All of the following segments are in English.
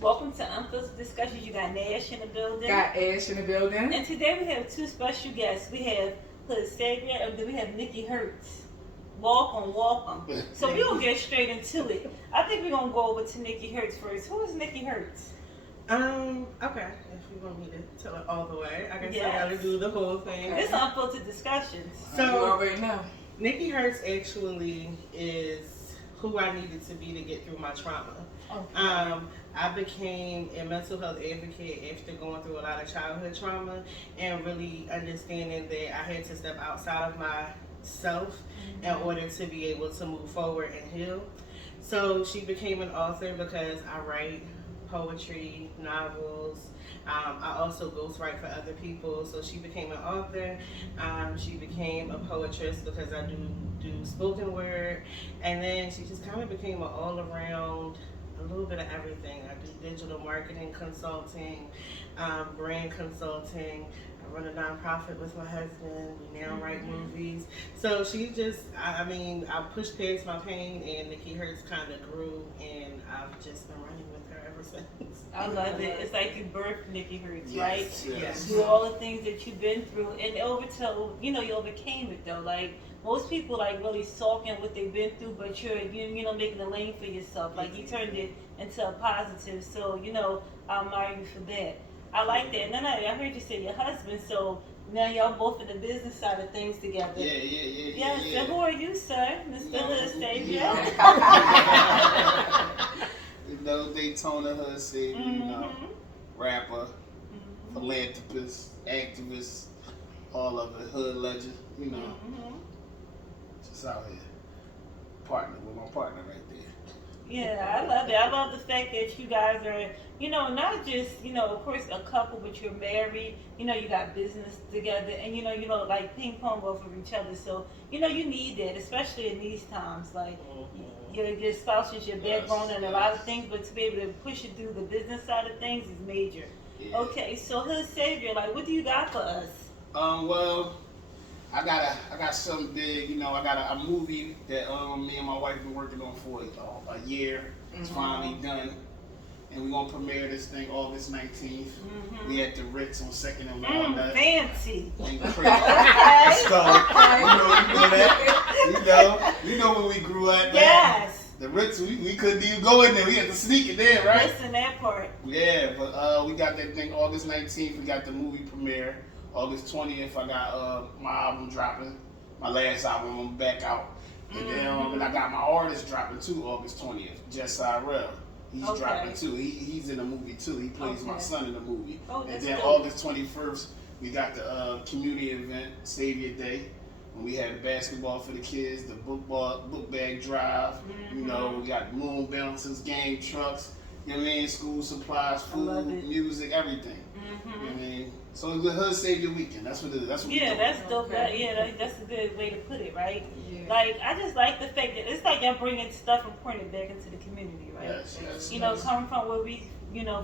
Welcome to Unfiltered Discussions. You got Nash in the building. Got Ash in the building. And today we have two special guests. We have Hood Savior and then we have Nikki Hertz. Welcome. So we're going to get straight into it. I think we're going to go over to Nikki Hertz first. Who is Nikki Hertz? Okay. If you want me to tell it all the way, I guess I gotta do the whole thing. This is Unfiltered Discussions. So you already know. Nikki Hertz actually is who I needed to be to get through my trauma. Okay. I became a mental health advocate after going through a lot of childhood trauma and really understanding that I had to step outside of myself in order to be able to move forward and heal. So she became an author because I write poetry, novels. I also ghostwrite for other people. So she became an author. She became a poetess because I do spoken word. And then she just kind of became an all-around, a little bit of everything. I do digital marketing consulting, brand consulting. I run a nonprofit with my husband. We now write movies. So she just, I pushed past my pain and Nikki Hertz kind of grew and I've just been running with her ever since. I love it. It's like you birthed Nikki Hertz, right? Yes. Through all the things that you've been through and you overcame it though. Like most people like really sulking what they've been through, but you're making a lane for yourself. Like you turned it into a positive. So, I admire you for that. I like that. And then I heard you say your husband, so now y'all both in the business side of things together. Yeah. So who are you, sir? Mr. Hood Savior? Daytona Hood Savior, rapper, philanthropist, activist, all of it, hood legend, just out here, partner with my partner right there. Yeah, I love it. I love the fact that you guys are, not just, of course a couple, but you're married, you got business together and, like ping pong off of each other. So, you need that, especially in these times. Like, your spouse is your backbone and a lot of things, but to be able to push it through the business side of things is major. Yeah. Okay, so Hood Savior, like, what do you got for us? Well, I got something big. I got a movie that me and my wife been working on for a year. It's finally done, and we're gonna premiere this thing August 19th. We at the Ritz on 2nd and Walnut. Fancy. Okay. So, you know when we grew up. Yes. The Ritz, we couldn't even go in there. We had to sneak it there, right? Listen, that part. Yeah, but we got that thing August 19th. We got the movie premiere. August 20th, I got my album dropping. My last album, I'm back out. And then and I got my artist dropping too, August 20th. Jess Cyrell. He's dropping too. He's in the movie too. He plays my son in the movie. Oh, and then cool. August 21st, we got the community event, Savior Day. When we had basketball for the kids, the book bag drive. We got moon bounces, game trucks. You know what I mean? School supplies, food, music, everything. You know what I mean? So it's the Hood Savior Weekend. That's what it is. That's what that's dope. That's a good way to put it, right? Yeah. Like, I just like the fact that it's like y'all bringing stuff and pouring it back into the community, right? Yes. Coming from where we,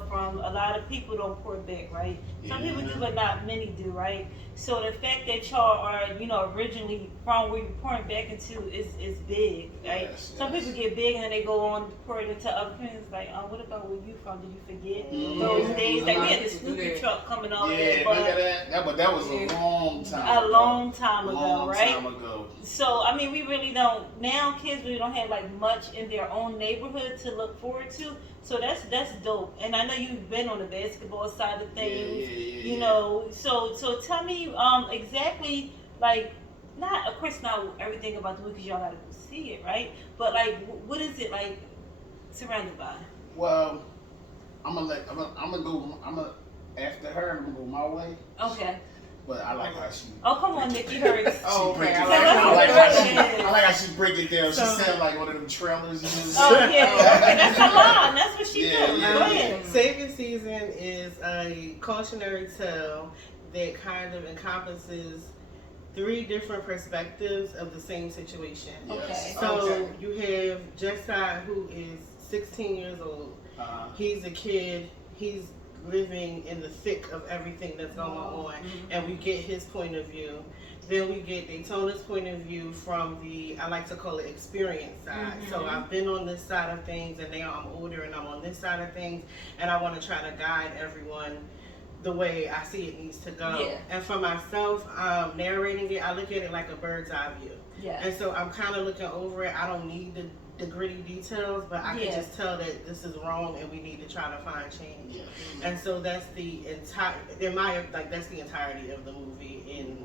from a lot of people don't pour it back, right? Some people do, but not many do, right? So the fact that y'all are, originally from where you're pouring back into is big, right? Some people get big and then they go on to pour it into other communities. Like, what about where you from? Did you forget those days? Like, we had the Snoopy truck coming on there. Look at that. But that was a long time ago. A long time ago, right? Long time ago. So, we really don't, now kids really don't have like much in their own neighborhood to look forward to. So that's dope. And I know you've been on the basketball side of things, So tell me exactly, like, of course not everything about the movie because y'all gotta go see it, right? But like, what is it like surrounded by? Well, I'm gonna after her, I'm gonna go my way. Okay. But I like how she. Oh, come on, Nikki Hertz. I like how she break it down. She sound like one of them trailers. That's a line. That's what she do. Go ahead. Savior Season is a cautionary tale that kind of encompasses 3 different perspectives of the same situation. Okay. So you have Jessica, who is 16 years old. He's a kid. He's living in the thick of everything that's going on, and we get his point of view. Then we get Daytona's point of view from the, I like to call it experience side. So I've been on this side of things, and now I'm older and I'm on this side of things, and I want to try to guide everyone the way I see it needs to go. Yeah. And for myself, narrating it, I look at it like a bird's eye view. Yeah. And so I'm kind of looking over it. I don't need the gritty details, but I can just tell that this is wrong and we need to try to find change. Yeah. And so that's the that's the entirety of the movie. And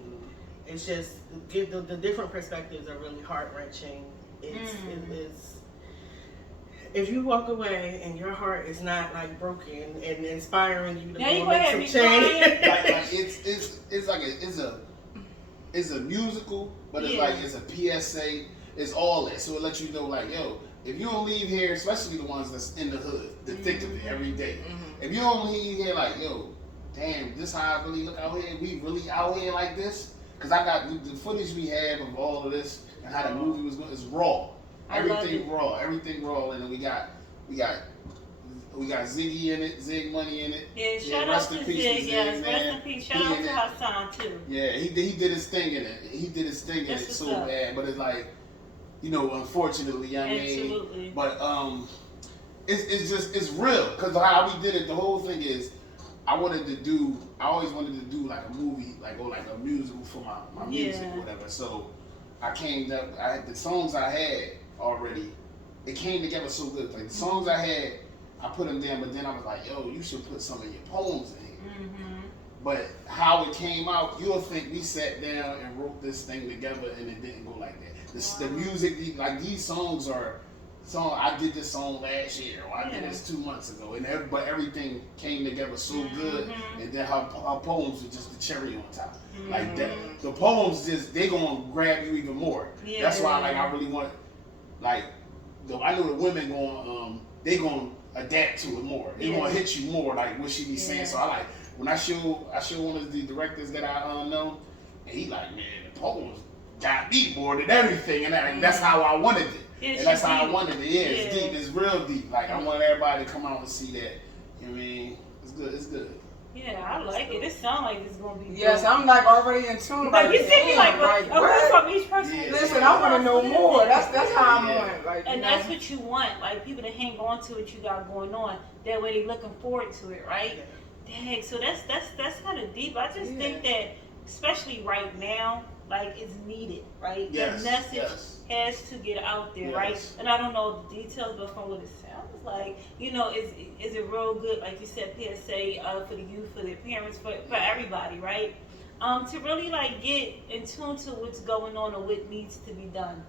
it's just the different perspectives are really heart wrenching. It's if you walk away and your heart is not like broken and inspiring you to Now you go and make some change. it's a musical, but it's like it's a PSA. It's all that, so it lets you know, like, yo, if you don't leave here, especially the ones that's in the hood, the thick of it every day. If you don't leave here, like, yo, damn, this how I really look out here. We really out here like this, because I got the footage we have of all of this and how the movie was going. It's raw. Everything raw, and then we got Ziggy in it, Zig Money in it. Yeah, shout out to Zig. Yes, rest in peace. Shout out to Hassan too. Yeah, he did his thing in it. He did his thing in it so bad, but it's like, you know, unfortunately, I mean, absolutely. But it's real, because how we did it. The whole thing is, I always wanted to do like a movie, like a musical for my music or whatever. So I had the songs I had already. It came together so good. Like the songs I had, I put them down, but then I was like, yo, you should put some of your poems in here. But how it came out, you'll think we sat down and wrote this thing together, and it didn't go like that. The music, like these songs are I did this song last year, or I did this 2 months ago, but everything came together so good, and then her poems are just the cherry on top. Like that, the poems they gonna grab you even more. That's why, like, I really want, like, I know the women they gonna adapt to it more. They gonna hit you more, like what she be saying. So I like when I show one of the directors that I know, and he like, man, the poems got me more than everything, and that's how I wanted it. And that's how I wanted it. Yeah, it's deep. It's real deep. Like, I want everybody to come out and see that. You know what I mean? It's good. It's good. Yeah, I like it. It sounds like it's gonna be good. Yes, I'm like already in tune. Like, you see me like what? From each person. Yeah. Listen, I want to know more. That's how I'm on. Like, and that's what you want, like people to hang on to what you got going on. That way they looking forward to it, right? Dang, so that's kind of deep. I just think that, especially right now, like, it's needed, right? Yes, the message has to get out there, right? And I don't know the details, but from what it sounds like, you know, is it real good, like you said, PSA for the youth, for their parents, for everybody, right? To really, like, get in tune to what's going on or what needs to be done.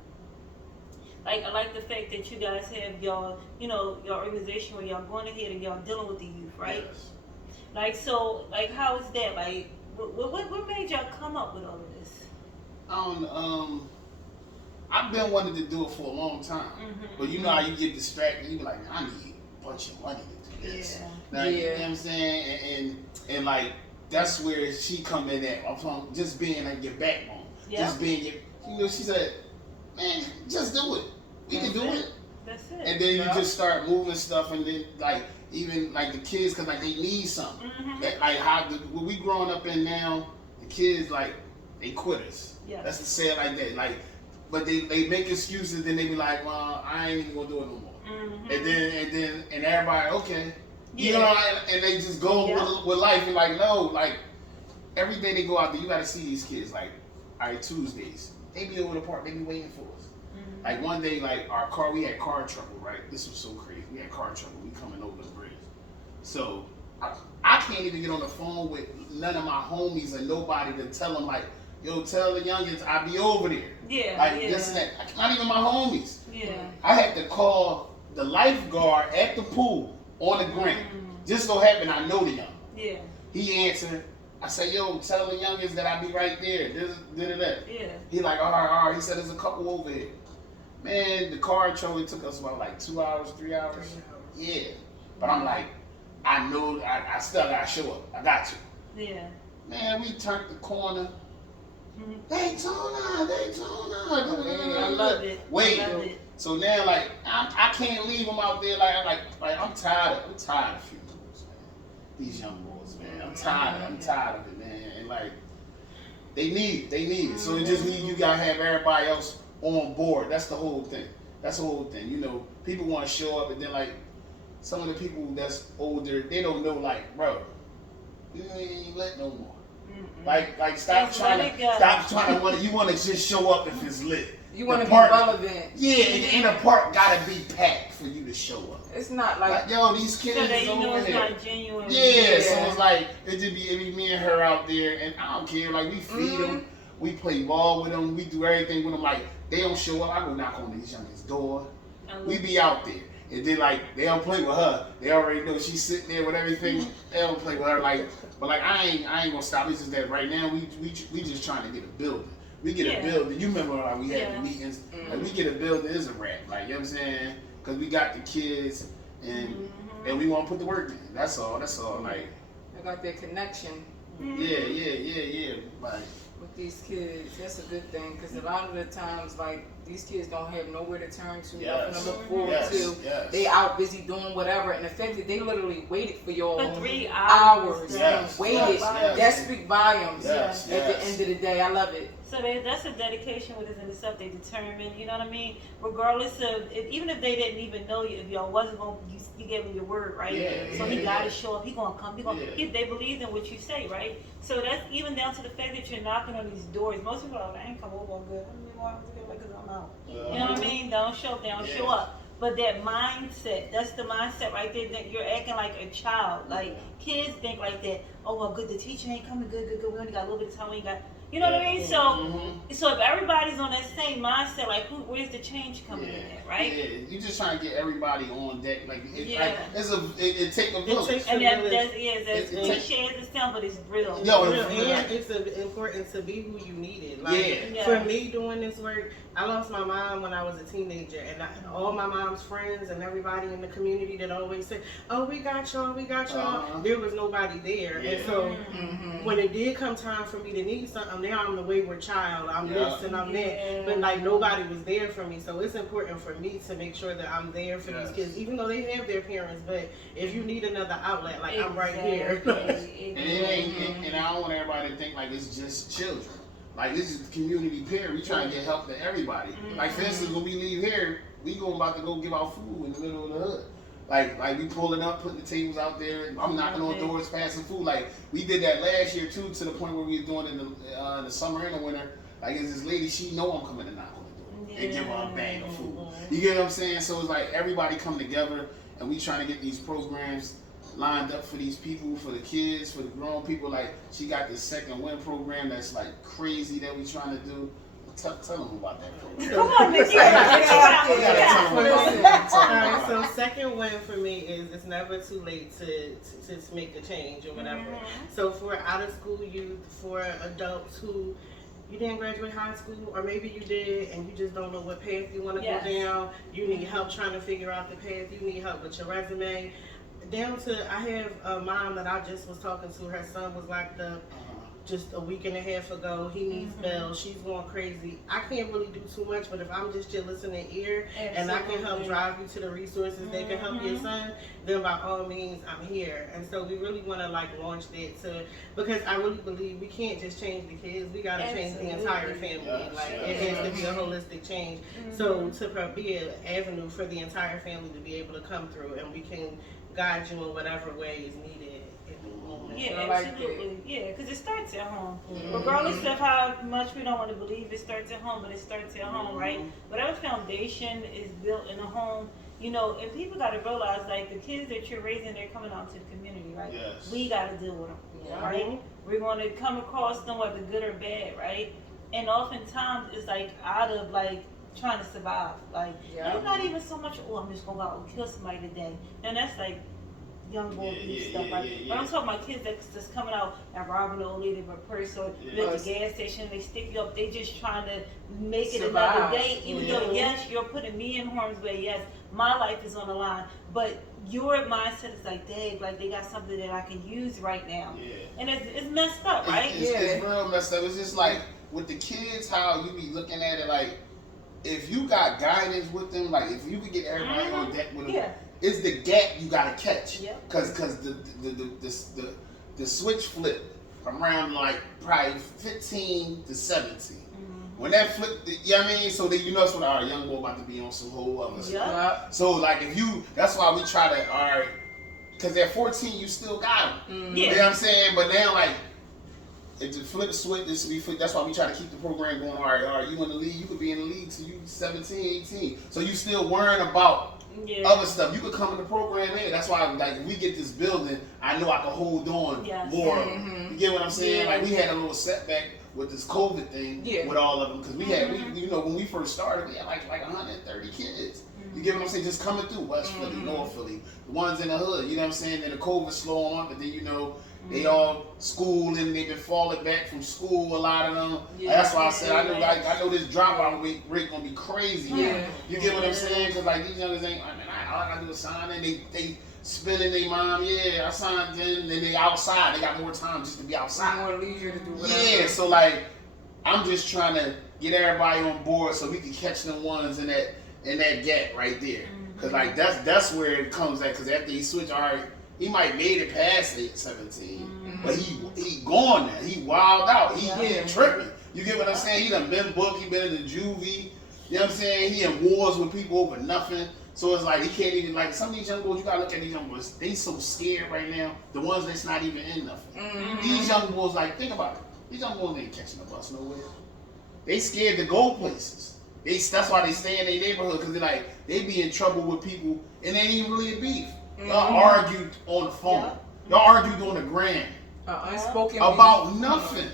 Like, I like the fact that you guys have your organization where y'all going ahead and y'all dealing with the youth, right? Yes. Like, so, like, how is that? Like, what made y'all come up with all of this? I've been wanting to do it for a long time, but you know how you get distracted. You be like, I need a bunch of money to do this. Now, you know what I'm saying? And like, that's where she come in at. I'm just being like your backbone. Just being your, you know, she said, man, just do it. We can do it. That's it. And then you just start moving stuff, and then, like, even like the kids, cause like they need something. That, like, what we growing up in now, the kids, like, they quitters. That's to say it like that. Like, but they make excuses, then they be like, well, I ain't even gonna do it no more. And then everybody, okay. You know, and they just go with life, and like, no, like, every day they go out there, you gotta see these kids. Like, all right, Tuesdays, they be over the park, they be waiting for us. Like, one day, like, we had car trouble, right? This was so crazy. We had car trouble. We coming over the bridge. So, I can't even get on the phone with none of my homies and nobody to tell them, like, yo, tell the youngins I be over there. This and that. Not even my homies. I had to call the lifeguard at the pool on the green. Just so happened I know the young. He answered. I said, yo, tell the youngins that I be right there. He like, all right. He said, there's a couple over here. Man, the car trouble took us about like 2 hours, 3 hours. Yeah. But I'm like, I know I still gotta show up. I got to. Man, we turned the corner. Daytona. I love it. Wait. I love it. So now, like, I can't leave them out there. Like I'm tired of funerals, man. These young boys, man. I'm tired of it, man. And like, They need it. So it just means you gotta have everybody else on board. That's the whole thing. You know, people want to show up, and then like some of the people that's older, they don't know. Like, bro, you ain't let no more. Like stop Just trying let it to go. you want to just show up if it's lit. You want to be park- relevant. Yeah, and the park gotta be packed for you to show up. It's not Like, yo, these kids So that is you know over it's here. not genuine. Yeah, so it's like it be me and her out there, and I don't care. Like we feed them, we play ball with them, we do everything with them. Like they don't show up, I go knock on these youngest door. We be out there, and then like they don't play with her. They already know she's sitting there with everything. They don't play with her. Like, but like I ain't gonna stop. It's just that right now we just trying to get a building. We get a building. You remember like we had the meetings. Like we get a building, it's a wrap. Like you know what I'm saying? Because we got the kids and we want to put the work in. That's all. Like I got that connection yeah. Like with these kids. That's a good thing because a lot of the times, like these kids don't have nowhere to turn to, nothing to look forward to. Yes. They out busy doing whatever, and the fact that they literally waited for y'all For 3 hours hours. and waited, that speak volumes. Yes. At the end of the day, I love it. So that's a dedication within itself. They determined, you know what I mean? Regardless of, even if they didn't even know you, if y'all wasn't going to, you gave him your word, right? Yeah, so he yeah, got to yeah. show up. He going to come. Yeah. They believed in what you say, right? So that's even down to the fact that you're knocking on these doors. Most people are like, I ain't come over on good. I don't even want to get because I'm out. You know what I mean? Don't show up. They don't show up. But that mindset, that's the mindset right there, that you're acting like a child. Like, kids think like that. Oh, well, good, the teacher ain't coming. Good. We only got a little bit of time. We ain't got, you know what I mean? So if everybody's on that same mindset, like, where's the change coming in at, right? Yeah, you just trying to get everybody on deck. Like, Yeah. it take a village. And that's It cliche as it sounds, but it's real. Yo, Real, and it's important to be who you needed. Like Yeah. for me doing this work, I lost my mom when I was a teenager, and all my mom's friends and everybody in the community that always said, "Oh, we got y'all." There was nobody there, and so when it did come time for me to need something, now I'm the wayward child. I'm this and I'm that, but like nobody was there for me. So it's important for me to make sure that I'm there for these kids, even though they have their parents. But if you need another outlet, like I'm right here. And I don't want everybody to think like it's just children. Like this is community care. We trying to get help to everybody. Like for instance, when we leave here, we about to go give out food in the middle of the hood. Like we pulling up, putting the tables out there. I'm knocking on doors, passing food. Like we did that last year too, to the point where we was doing it in the summer and the winter. Like it's this lady, she know I'm coming to knock on the door and give her a bag of food. You get what I'm saying? So it's like everybody come together, and we trying to get these programs lined up for these people, for the kids, for the grown people. Like she got this Second Wind program that's like crazy that we trying to do. Tell them about that program. Come on, Mickey. Alright, so second win for me is it's never too late to make a change or whatever. So for out of school youth, for adults who you didn't graduate high school, or maybe you did and you just don't know what path you want to go down, you need help trying to figure out the path, you need help with your resume. Down to, I have a mom that I just was talking to, her son was locked up just a week and a half ago. He needs bail. She's going crazy. I can't really do too much, but if I'm just your listening ear and I can help drive you to the resources that can help your son, then by all means, I'm here. And so we really want to like launch that because I really believe we can't just change the kids. We got to change the entire family. It has to be a holistic change. So to be an avenue for the entire family to be able to come through, and we can guide you in whatever way is needed. Yeah, absolutely. Yeah, because it starts at home. Regardless of how much we don't want to believe, it starts at home, but it starts at home, right? Whatever foundation is built in a home, you know, and people got to realize, like, the kids that you're raising, they're coming out to the community, right? Yes. We got to deal with them, right? We're going to come across them, whether good or bad, right? And oftentimes, it's, like, out of, like, trying to survive. Like, it's not even so much, oh, I'm just going to go out and kill somebody today. And that's, like, young boy stuff, right? But I'm talking about kids that's coming out and robbing the old lady of her purse, or you're at the gas station, they stick you up, they just trying to make it another day, even though, yes, you're putting me in harm's way, yes, my life is on the line, but your mindset is like, dang, like they got something that I can use right now. And it's messed up, right? It's real messed up. It's just like, with the kids, how you be looking at it, like, if you got guidance with them, like, if you could get everybody on deck with them, it's the gap you gotta catch, cause the switch flip. around like probably 15 to 17. When that flipped, you know what I mean? So that you know, so all right, young boy about to be on some whole other stuff. Yeah. So like if you, that's why we try to, all right, because at 14 you still got them. Yeah. You know what I'm saying? But now like, if the flip switch, this we flip, that's why we try to keep the program going. All right, you in the league, you could be in the league till you 17, 18. So you still worrying about other stuff. You could come in the program in. That's why like if we get this building, I know I can hold on more. You get what I'm saying? Like we had a little setback with this COVID thing with all of them because we had, you know, when we first started, we had like 130 kids. You get what I'm saying? Just coming through West Philly, North Philly, the ones in the hood. You know what I'm saying? Then the COVID slow on, but then you know they all school and they've been falling back from school. A lot of them. That's why I said I know this dropout rate gonna be crazy. Yeah. You get what I'm saying? Because like these youngers ain't. I mean, all I gotta do is sign and they spending their mom. Yeah, I signed in. Then they outside. They got more time just to be outside. More leisure to do whatever. Yeah. So like, I'm just trying to get everybody on board so we can catch them ones in that gap right there. Cause like that's where it comes at. Cause after he switched, all right, he might made it past 17, but he gone now. He wild out. He tripping. You get what I'm saying? He done been booked. He been in the juvie. You know what I'm saying? He in wars with people over nothing. So it's like he can't even like some of these young boys. You gotta look at these young boys. They so scared right now. The ones that's not even in nothing. These young boys, like think about it. These young boys ain't catching the bus nowhere. They scared to go places. That's why they stay in their neighborhood because they be in trouble with people and they ain't even really a beef. Y'all argued on the phone. Y'all argued on the gram. Unspoken about beef. nothing.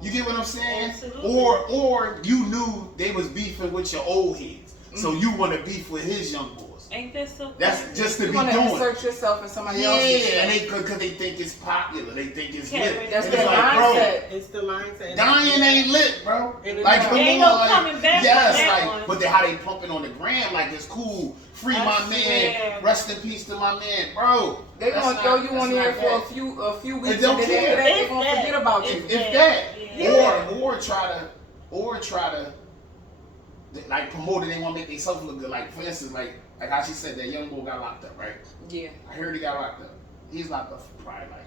You get what I'm saying? Absolutely. Or you knew they was beefing with your old heads, so you want to beef with his young boys. Ain't that so? That's just to You be want to doing. insert yourself in somebody else's Yeah, shit. and because they think it's popular, they think it's Can't lit. really- That's And their it's like, mindset. It's the mindset. bro, dying ain't lit, bro. And Like, it's come Ain't on, no like, coming back yes, from that like, one. but they, how they pumping on the gram, like it's cool. Free I my swear. man, rest in peace to my man, bro. They That's gonna not- throw you that's on not there for that. a few weeks, don't and then care. after that they It's gonna that. forget about you. If that, Yeah. or try to like promote it, they want to make themselves look good. Like for instance, like how she said that young boy got locked up, right? Yeah. I heard he got locked up. He's locked up for probably like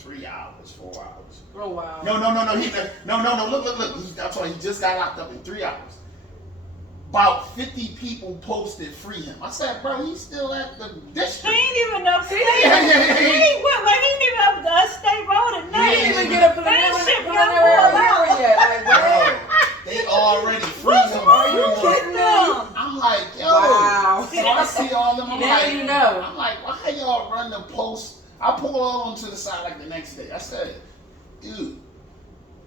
3 hours, 4 hours. Oh wow. No. Look. I'm sorry, he just got locked up in 3 hours. About 50 people posted free him. I said, bro, he's still at the He district. ain't even upstate. Yeah. He ain't even up the upstate road at He night. didn't even get a preliminary hearing yet. Like Bro, what? they already free What's him. Are you Free him. kidding me? I'm like, yo. Wow. So I see all them. I'm Now like, you know. I'm like, why y'all run the post? I pull all them to the side like the next day. I said, dude,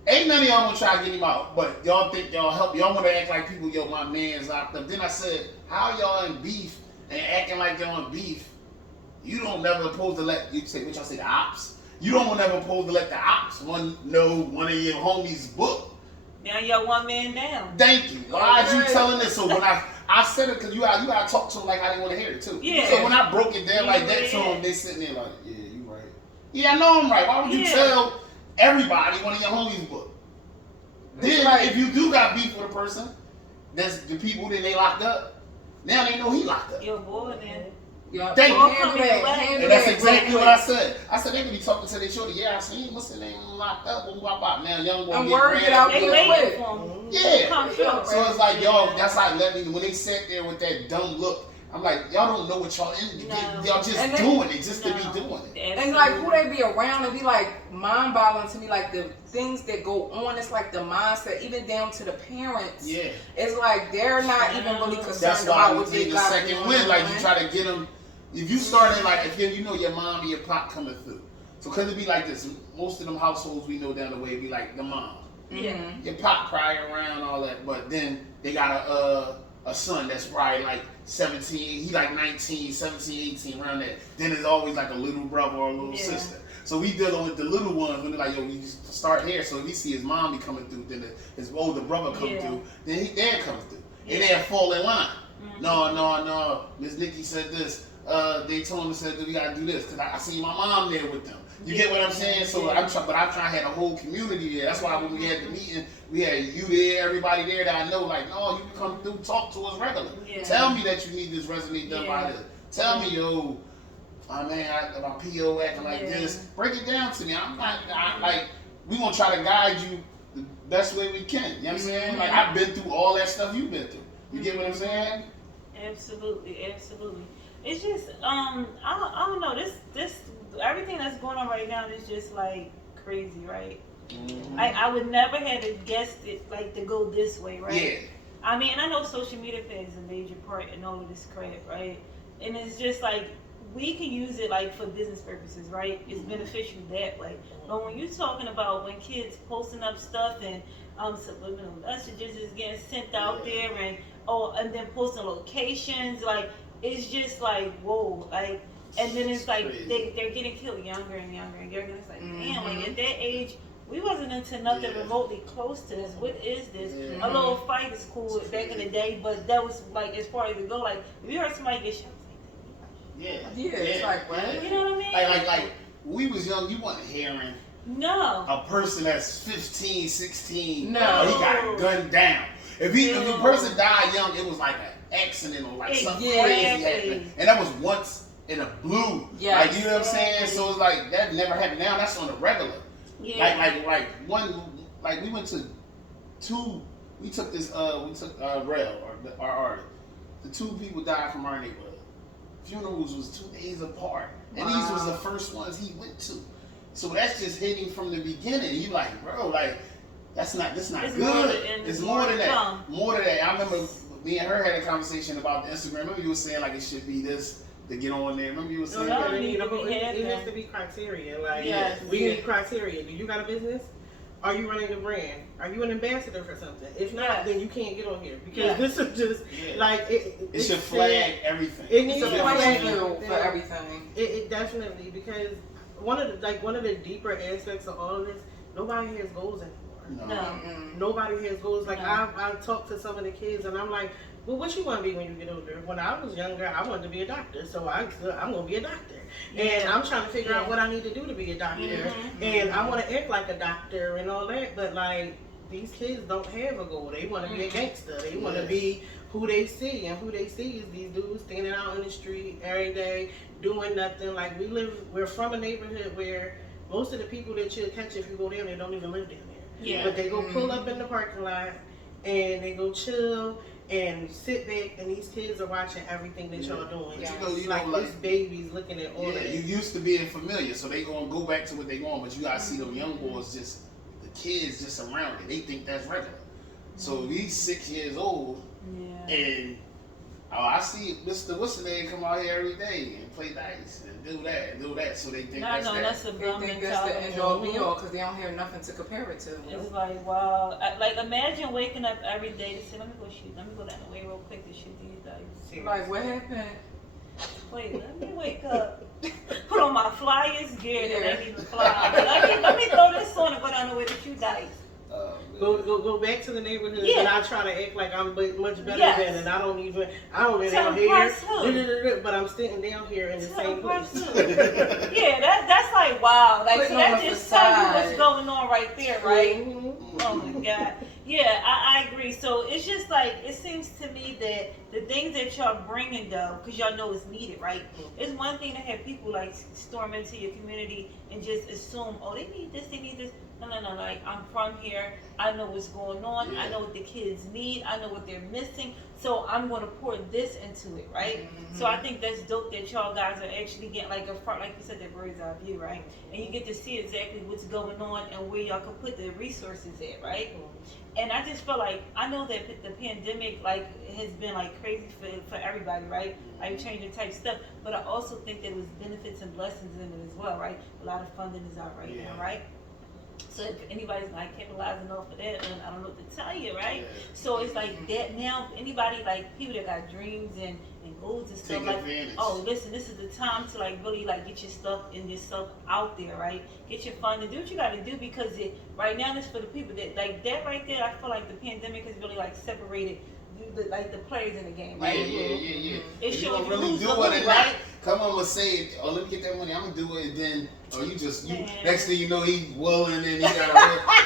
ain't none of y'all gonna try to get him out, but y'all think y'all help. Y'all want to act like people, yo, my man's locked up. Then I said, how y'all in beef and acting like y'all in beef? You don't never supposed to let, you say, what y'all say, the ops? You don't never supposed to let the ops know one of your homies book. Now you're one man down. Thank you. Why are you telling this? So when I said it, because you gotta talk to them like I didn't want to hear it too. Yeah. So when I broke it down like that to them, they sitting there like, yeah, you right. Yeah, I know I'm right. Why would you tell everybody one of your homies book? Then if you do got beef with a person, that's the people that they locked up. Now they know he locked up. Your boy then. Yeah. Thank you. Handle that. Handle And that's that exactly real what I quick. said. I said they could be talking to their shorty. Yeah, I seen what's the name locked up. Blah, blah. Now young boy And get word ran get out They real waiting quick. for him. Yeah. Come through. So it's like, yo, that's how let me, when they sat there with that dumb look, I'm like, y'all don't know what y'all in. No. Y'all just And they- doing it just to be doing it. And like who they be around and be like mind-boggling to me, like the things that go on. It's like the mindset, even down to the parents. Yeah. It's like they're not even really concerned That's why about we what they did the got second going win. Like on. you try to get them. If you started like if you know your mom and your pop coming through, so could it be like this? Most of them households we know down the way be like the mom. Mhm. Your pop crying around all that, but then they got a son that's probably like 17, he like 19, 17, 18, around that. Then there's always like a little brother or a little sister. So we dealing with the little ones when they're like, yo, we start here. So if we see his mommy coming through, then his older brother come through, then his dad comes through. And they'll fall in line. No, Miss Nikki said this. They told him said that we gotta do this because I see my mom there with them. You get what I'm saying? So I'm trying to have a whole community there. That's why when we had the meeting, we had you there, everybody there that I know. Like, no, you can come through, talk to us regular. Yeah. Tell me that you need this resume done by this. Tell me, yo, man, my PO acting like this. Break it down to me. I'm not like we gonna try to guide you the best way we can. You know what I'm saying? Like I've been through all that stuff you've been through. You get what I'm saying? Absolutely. It's just I don't know, this everything that's going on right now is just like crazy, right? Mm-hmm. I would never have guessed it like to go this way, right? Yeah. I mean, I know social media plays a major part in all of this crap, right? And it's just like we can use it like for business purposes, right? It's beneficial that way. But when you're talking about when kids posting up stuff and subliminal messages is getting sent out there and then posting locations, like it's just like whoa, like and then it's like they're getting killed younger and younger and younger. It's like damn, like at that age we wasn't into nothing remotely close to this. What is this? A little fight is cool back in the day, but that was like as far as it go. Like if you heard somebody get shot, It's like what? you know what I mean? Like when we was young, you wasn't hearing No. a person that's 15, 16, No. he got gunned down. If the person died young, it was like an accident or like something crazy happened. And that was once in a blue. Yes. Like, you know what I'm saying? So it's like, that never happened. Now that's on the regular. Yeah. Like we went to we took Rel, our artist. The 2 people died from our neighborhood. Funerals was 2 days apart. And these was the first ones he went to. So that's just hitting from the beginning. You like, bro, like, that's not good. It's more than that. More than that. I remember me and her had a conversation about the Instagram. Remember you were saying like it should be this to get on there. Remember you were saying No, that? it has to be criteria. Like we need criteria. Do you got a business? Are you running a brand? Are you an ambassador for something? If not, then you can't get on here because this is just like it should flag everything. It needs to flag for everything. It definitely, because one of the deeper aspects of all of this, nobody has goals anymore. No. Nobody has goals. Like I talk to some of the kids and I'm like, well, what you want to be when you get older? When I was younger, I wanted to be a doctor, so I'm gonna be a doctor. And I'm trying to figure out what I need to do to be a doctor. And I want to act like a doctor and all that, but like these kids don't have a goal. They want to be a gangster. They want to be who they see, and who they see is these dudes standing out in the street every day doing nothing. Like we're from a neighborhood where most of the people that you'll catch if you go down there don't even live down there. Yeah. But they go pull up in the parking lot and they go chill and sit back, and these kids are watching everything that y'all doing. But like these babies looking at all that. You used to being familiar, so they gonna go back to what they want. But you gotta see them young boys, just the kids just around it. They think that's regular. So these 6 years old, and I see Mr. What's the name come out here every day and play dice and do that and do that. So they think that's a They think that's the end all be all because they don't have nothing to compare it to. It's like, wow. Like, imagine waking up every day to say, let me go down the way real quick to shoot these dice. Like, what happened? Wait, let me wake up. Put on my flyest gear that ain't even fly. Let me throw this on and go down the way to shoot dice. Go back to the neighborhood and I try to act like I'm much better than, and I don't live down here, but I'm sitting down here in the same place. That's like wow, like so that just tells you what's going on right there, right? Oh my God, yeah, I agree. So it's just like it seems to me that the things that y'all bringing though, because y'all know it's needed, right? It's one thing to have people like storm into your community and just assume, oh, they need this. No. Like, I'm from here. I know what's going on. I know what the kids need. I know what they're missing. So I'm going to pour this into it, right? So I think that's dope that y'all guys are actually getting like like you said, that bird's eye view, right? And you get to see exactly what's going on and where y'all can put the resources at, right? And I just feel like, I know that the pandemic like has been like crazy for everybody, right? Like changing type stuff. But I also think there was benefits and blessings in it as well, right? A lot of funding is out right now, right? So if anybody's like capitalizing off of that, then I don't know what to tell you, right? So it's like that now. Anybody like people that got dreams and goals and stuff, like, oh, listen, this is the time to like really like get your stuff and yourself out there, right? Get your fun and do what you got to do, because right now it's for the people that like that right there. I feel like the pandemic has really like separated the players in the game, right? Yeah. It If you shows gonna really do it or not, come on and say it. Oh, let me get that money. I'm gonna do it, and then next thing you know, he willing and he got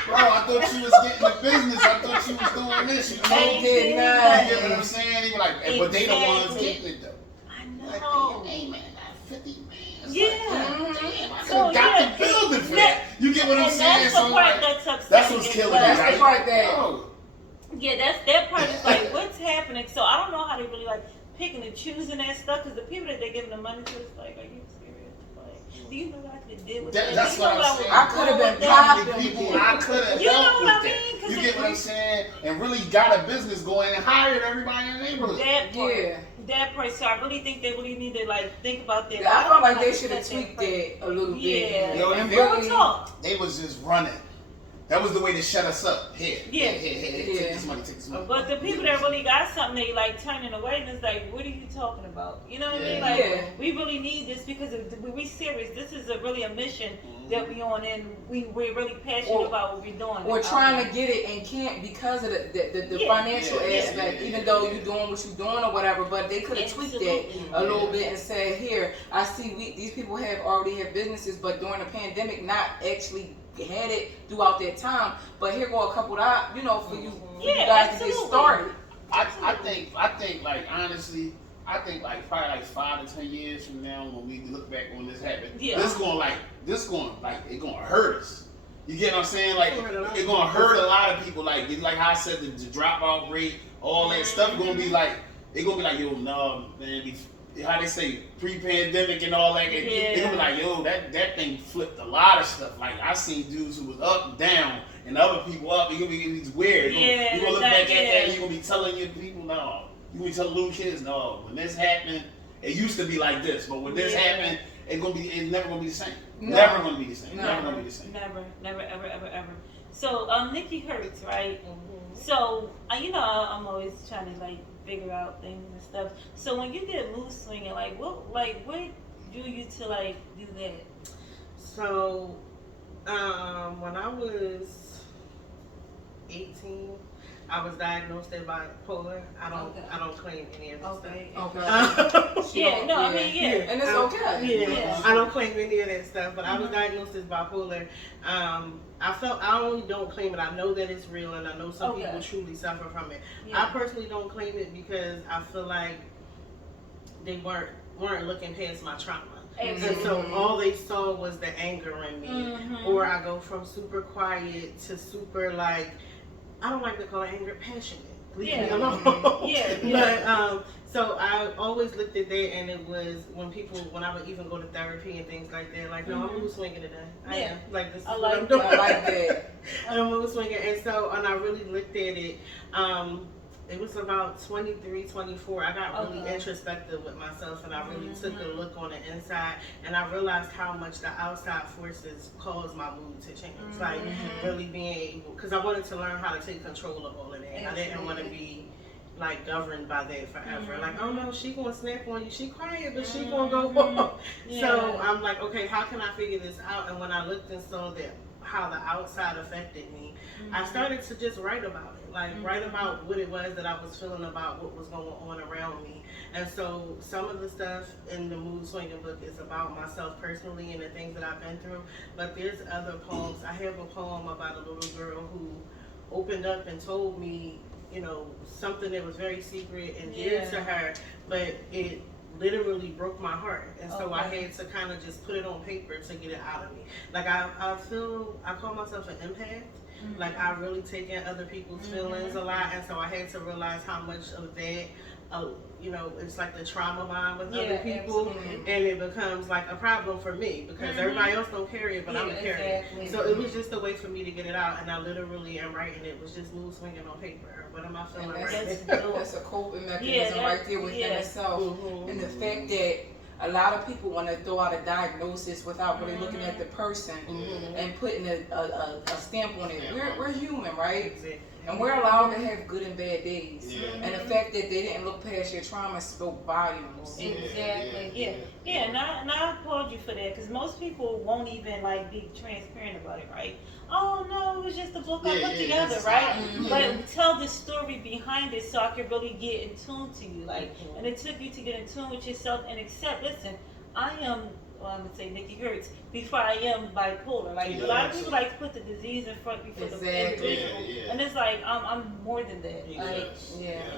bro, I thought you was getting the business. I thought you was doing this. You get what I'm saying? He like, but they the ones getting it though. I know. Like, hey man, I got 50 man. was Yeah. like, damn, I So, could got yeah, the building for that- that. You get what I'm And saying? that's So the part like, that's upsetting. that's what's as killing well. me. That's the Like, part that- yo, Yeah, that part is like, what's happening? So I don't know how they really like picking and choosing that stuff because the people that they're giving the money to, it's like, are you serious? Like, do you know what I could have did with that? That's Do you know what I'm was saying. I could have doing been with that? how many popping. people I could have You know helped what with I mean? that. 'Cause You it- get what I'm saying? And really got a business going and hired everybody in the neighborhood. That part. Yeah. That part. So I really think they really need to like think about that. I felt like they Like, should have set tweaked first. it a little Yeah. bit. Yo, and they- Real really, talk. They was just running. That was the way to shut us up. Here, Yeah. here. Yeah. Take this money, take this money. But the people that really got something, they like turning away, and it's like, what are you talking about? You know what I mean? Yeah. Like, Yeah. we really need this because we serious. This is really a mission that we on, and we're really passionate Or- about what we're doing. Or trying to get it and can't because of the Yeah. financial Yeah. aspect, Yeah. even though you're doing what you're doing or whatever, but they could have tweaked that Absolutely. a little bit and said, here, I see these people have already have businesses, but during the pandemic, not actually had it throughout their time, but here go a couple of, for you Yeah, guys to get absolutely. started. I think like honestly, I think like probably like 5 to 10 years from now when we look back when this happened, Yeah. it's gonna hurt us. You get what I'm saying? Like It's gonna hurt a lot of people. Like how I said the dropout rate, all that stuff gonna be like yo no man. How they say pre-pandemic and all that. And they gonna be like yo that thing flipped a lot of stuff. Like I seen dudes who was up and down and other people up. You gonna be getting these weird. Yeah, You gonna look back at that yeah. and you gonna be telling your people no. You gonna be telling little kids no. When this happened, it used to be like this, but when this Yeah. happened, it's never gonna be the same. No. Never gonna be the same. No. Never gonna be the same. Never, ever. So, Nikki Hurts, right? Mhm. So, I'm always trying to like figure out things and stuff. So when you get mood swinging, what drew you to like do that? So, when I was 18, I was diagnosed as bipolar. I don't claim any of this Okay. stuff. Yeah, no, I mean, yeah. And it's okay. Yeah. I don't claim any of that stuff, but I was diagnosed as bipolar. I only don't claim it. I know that it's real, and I know some Okay. people truly suffer from it. Yeah. I personally don't claim it because I feel like they weren't looking past my trauma. And so all they saw was the anger in me. Mhm. Or I go from super quiet to super I don't like to call it anger passionate. Leave me Yeah. alone. Yeah. But so I always looked at that, and it was when I would even go to therapy and things like that. Like, no, I'm mood swinging today. I Yeah. am. Like, this is I what like I'm doing. I like that. I'm mood swinging, and I really looked at it. It was about 23, 24. I got really Okay. introspective with myself, and I really took a look on the inside, and I realized how much the outside forces caused my mood to change. Like really being able, because I wanted to learn how to take control of all of that. I didn't want to be like governed by that forever. Like, oh no, she gonna snap on you. She quiet, but she gonna go off. So I'm like, okay, how can I figure this out? And when I looked and saw that how the outside affected me, I started to just write about it. Like write about what it was that I was feeling about what was going on around me. And so some of the stuff in the Mood Swinging book is about myself personally and the things that I've been through. But there's other poems. I have a poem about a little girl who opened up and told me, something that was very secret and dear to her, but it literally broke my heart. And so I had to kind of just put it on paper to get it out of me. Like I call myself an empath. Like I really take in other people's feelings a lot, and so I had to realize how much of that, it's like the trauma bond with other people, and it becomes like a problem for me because everybody else don't carry it, but I'm carrying it. Exactly. So it was just a way for me to get it out, and I literally am writing it. Was just mood swinging on paper. What am I feeling And right that's a coping mechanism right there within itself. And the fact that a lot of people want to throw out a diagnosis without really looking at the person and putting a stamp on it. We're human, right? Exactly. And we're allowed to have good and bad days. And the fact that they didn't look past your trauma spoke volumes. Exactly. Yeah. And I applaud you for that because most people won't even be transparent about it, right? Oh no, it was just a book I put together, right? But tell the story behind it so I could really get in tune to you, and it took you to get in tune with yourself and accept. Listen, I am well, I'm gonna say Nikki Hertz, before I am bipolar. Like a lot of people like to put the disease in front before the individual, and it's like I'm more than that. Like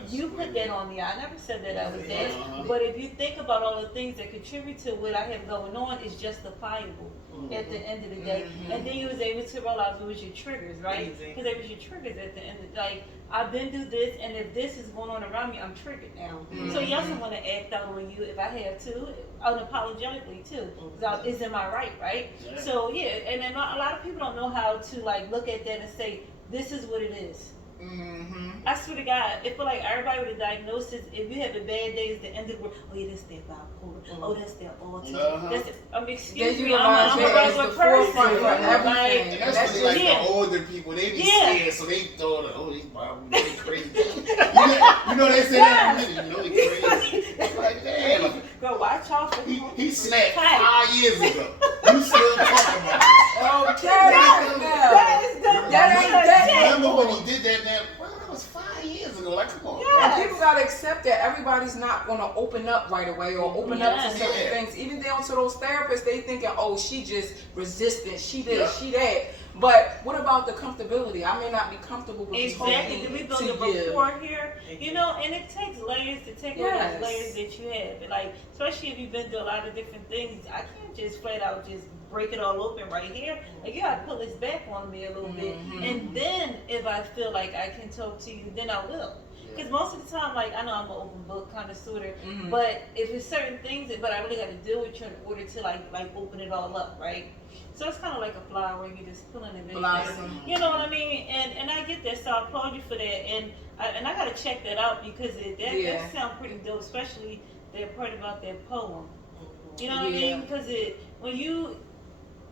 you put that on me. I never said that I was that. But if you think about all the things that contribute to what I have going on, it's justifiable at the end of the day. And then you was able to realize it was your triggers, right? Because it was your triggers at the end of the day. I've been through this, and if this is going on around me, I'm triggered now. So yes, I'm gonna act out on you if I have to, unapologetically too. Because it's in my right? Yeah. So yeah, and then a lot of people don't know how to like look at that and say, this is what it is. I swear to God, it feel like everybody with a diagnosis, if you have a bad day, it's the end of the world. Oh yeah, that's their bipolar. Oh, that's their autism. That's excuse me, I'm a regular person. And that's what like the older people, they be scared, so they thought, oh, these bipolar, they crazy. you know they say that, you know they crazy. It's like, damn. Girl, watch out for he snapped 5 years ago. You still talking about it. Remember when he did that? Well, that was 5 years ago. Like, come on. And people gotta accept that everybody's not gonna open up right away or open up to certain things. Even down to those therapists, they thinking, oh, she just resistant, she this, she that. But what about the comfortability? I may not be comfortable with this whole thing. Exactly. We build a rapport here, you know, and it takes layers to take all those layers that you have. But like, especially if you've been through a lot of different things, I can't just flat out just break it all open right here. Like, you gotta pull this back on me a little bit, and then if I feel like I can talk to you, then I will. Because most of the time, like, I know I'm an open book kind of sorta, but if it's certain things, but I really got to deal with you in order to like open it all up, right? So it's kind of like a flower, you just pulling it in. You know what I mean? And I get that, so I applaud you for that. And I got to check that out because that sounds pretty dope, especially that part about that poem. You know what I mean? Because when you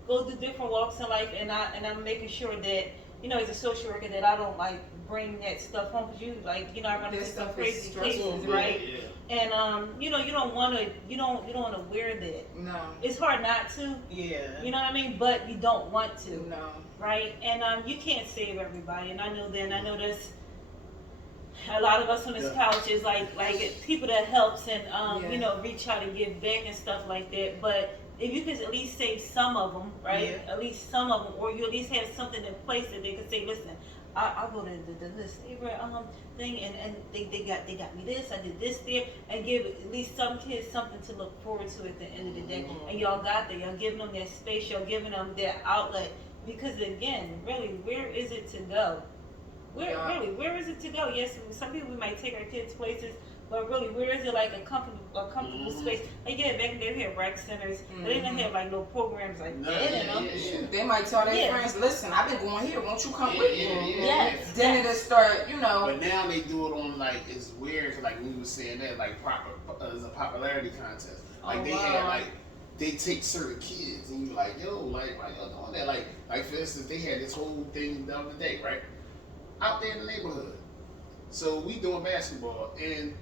go through different walks in life, and I'm making sure that, you know, as a social worker, that I don't like bring that stuff home, because you like, you know, I run into some crazy cases, right? And you know, you don't want to wear that. No. It's hard not to. Yeah. You know what I mean? But you don't want to. No. Right? And you can't save everybody, and I know that. And I know there's a lot of us on this couch is like people that helps and you know, reach out and give back and stuff like that. But if you could at least save some of them, right? At least some of them, or you at least have something in place that they could say, listen, I'll go to the favorite thing, and they got me this, I did this there, and give at least some kids something to look forward to at the end of the day. And y'all got that, y'all giving them that space, y'all giving them that outlet. Because again, really, where is it to go? Where is it to go? Yes, some people we might take our kids places, but really, where is it like a comfortable space? Like, yeah, back then we had rec centers, but they didn't have like no programs like that in them. They might tell their friends, listen, I've been going here, won't you come with me? Then it'll start, you know. But now they do it on, like, it's weird, like we were saying that, like, it's a popularity contest. Like, had, like, they take certain kids, and you're like, yo, like, why y'all doing that? Like, for instance, they had this whole thing the other day, right? Out there in the neighborhood. So we doing basketball, and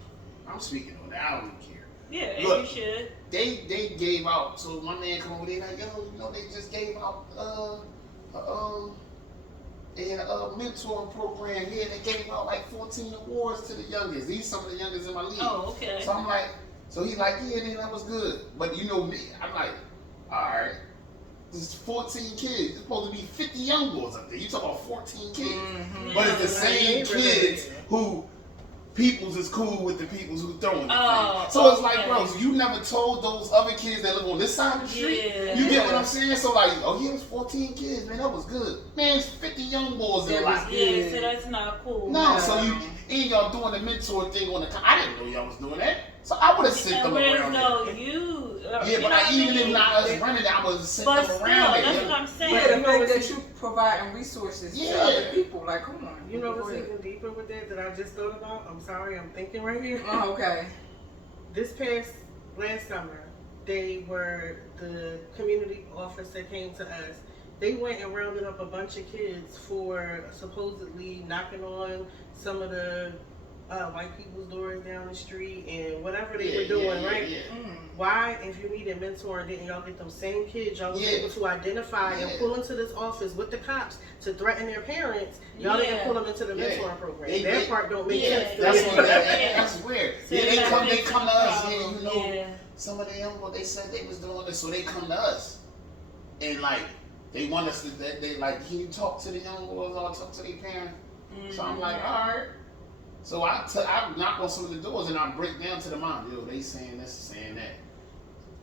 I'm speaking on that, I don't even care. Yeah, look, and you should. They gave out, so one man come over, they like, yo, you know, they just gave out they had a mentoring program here. They gave out like 14 awards to the youngest. These some of the youngest in my league. Oh, okay. So I'm like, so he's like, yeah, then that was good. But you know me, I'm like, all right. There's 14 kids. There's supposed to be 50 young boys up there. You talk about 14 kids. But it's the same kids who peoples is cool with the peoples who throwing the thing. So it's like, bro, so you never told those other kids that live on this side of the street? You get what I'm saying? So like, oh, yeah, it was 14 kids, man, that was good. Man, it's 50 young boys in life. Yeah, so that's not cool. No, so you and y'all doing the mentor thing on the I didn't know y'all was doing that. So I would have sent them around there. But even if not us running, I would have sent them around there. That's what I'm saying. Yeah, the fact that you providing resources to other people, like, come on. You know what's even deeper with that I just thought about? I'm sorry, I'm thinking right here. Oh, okay. This last summer, the community officer came to us. They went and rounded up a bunch of kids for supposedly knocking on some of the white people's doors down the street and whatever they were doing, right? Why, if you needed mentoring, didn't y'all get them same kids y'all was able to identify and pull into this office with the cops to threaten their parents? Y'all didn't pull them into the mentoring program. That part don't make sense. That's weird. So they come to us, you know. some of the young boys, they said they was doing this, so they come to us. And like, they want us to, they like, can you talk to the young boys or talk to their parents? So I'm like, all right. So I knock on some of the doors and I break down to the mom. Yo, they saying this, saying that.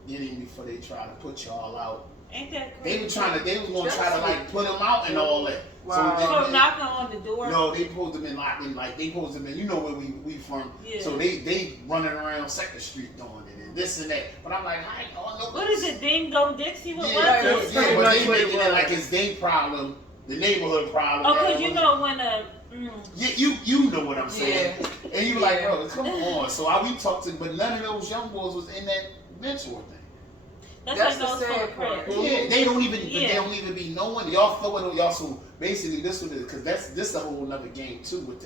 Get in before they try to put y'all out. Ain't that crazy? They was gonna try to like put them out and all that. Wow. So knocking on the door? No, they supposed to been locked in, like they supposed to been, you know where we from. Yeah. So they running around Second Street doing it and this and that. But I'm like, I ain't all know. What is it, Dingo Dixie? What Yeah, was it? Yeah, but they what it making it was. like it's their problem, the neighborhood problem. Oh, because you know when Yeah, you know what I'm saying. Yeah. And you like, bro, come on. So we talked to, but none of those young boys was in that mentor thing. That's like the those sad for part. Chris. Yeah, they don't even Yeah. be knowing. Y'all throw it on y'all. So basically, this what it is, because this a whole another game too with